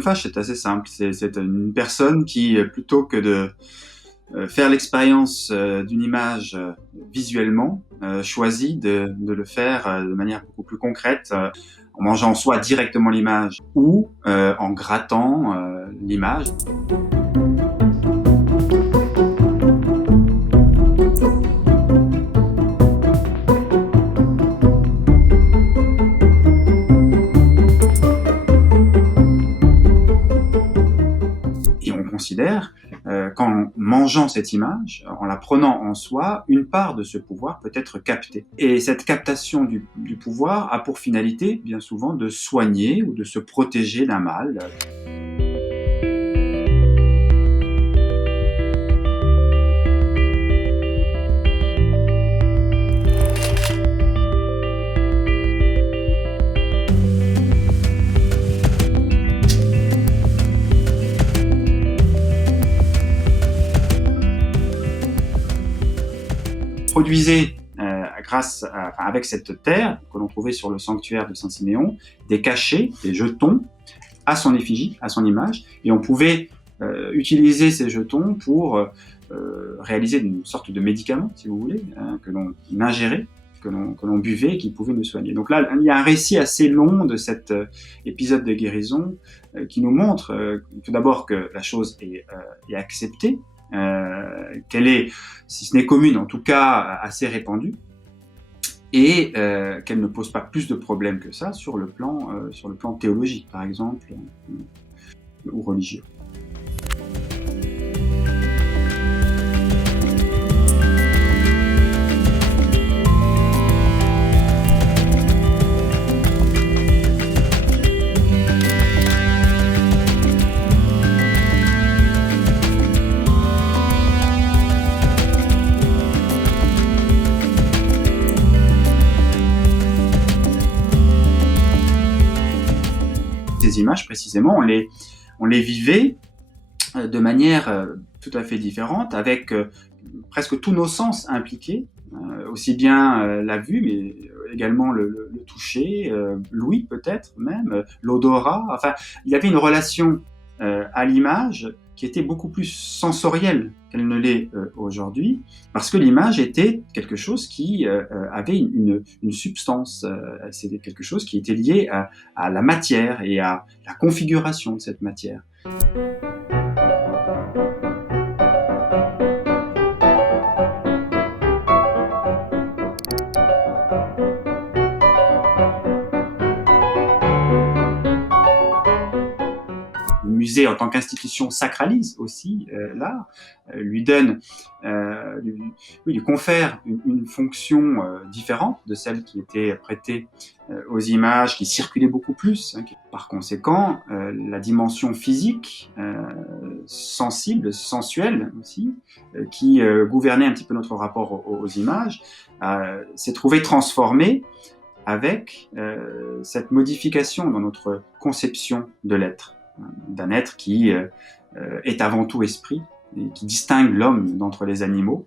chronophage, c'est assez simple. C'est une personne qui, plutôt que de faire l'expérience d'une image visuellement, choisit de le faire de manière beaucoup plus concrète, en mangeant soit directement l'image ou en grattant l'image. Et on considère qu'en mangeant cette image, en la prenant en soi, une part de ce pouvoir peut être captée. Et cette captation du pouvoir a pour finalité, bien souvent, de soigner ou de se protéger d'un mal. Produisait avec cette terre que l'on trouvait sur le sanctuaire de Saint-Siméon, des cachets, des jetons à son effigie, à son image, et on pouvait utiliser ces jetons pour réaliser une sorte de médicament, si vous voulez, que l'on ingérait, que l'on buvait et qui pouvait nous soigner. Donc là, il y a un récit assez long de cet épisode de guérison qui nous montre tout d'abord que la chose est acceptée, qu'elle est, si ce n'est commune, en tout cas assez répandue, et qu'elle ne pose pas plus de problèmes que ça sur le plan théologique, par exemple, ou religieux. Ces images, précisément, on les vivait de manière tout à fait différente, avec presque tous nos sens impliqués, aussi bien la vue, mais également le toucher, l'ouïe peut-être même, l'odorat. Enfin, il y avait une relation à l'image qui était beaucoup plus sensorielle qu'elle ne l'est aujourd'hui, parce que l'image était quelque chose qui avait une substance, c'était quelque chose qui était lié à la matière et à la configuration de cette matière. Le musée, en tant qu'institution, sacralise aussi l'art, lui confère une fonction différente de celle qui était prêtée aux images, qui circulaient beaucoup plus. Par conséquent, la dimension physique, sensible, sensuelle aussi, qui gouvernait un petit peu notre rapport aux images, s'est trouvée transformée avec cette modification dans notre conception de l'être, d'un être qui est avant tout esprit et qui distingue l'homme d'entre les animaux.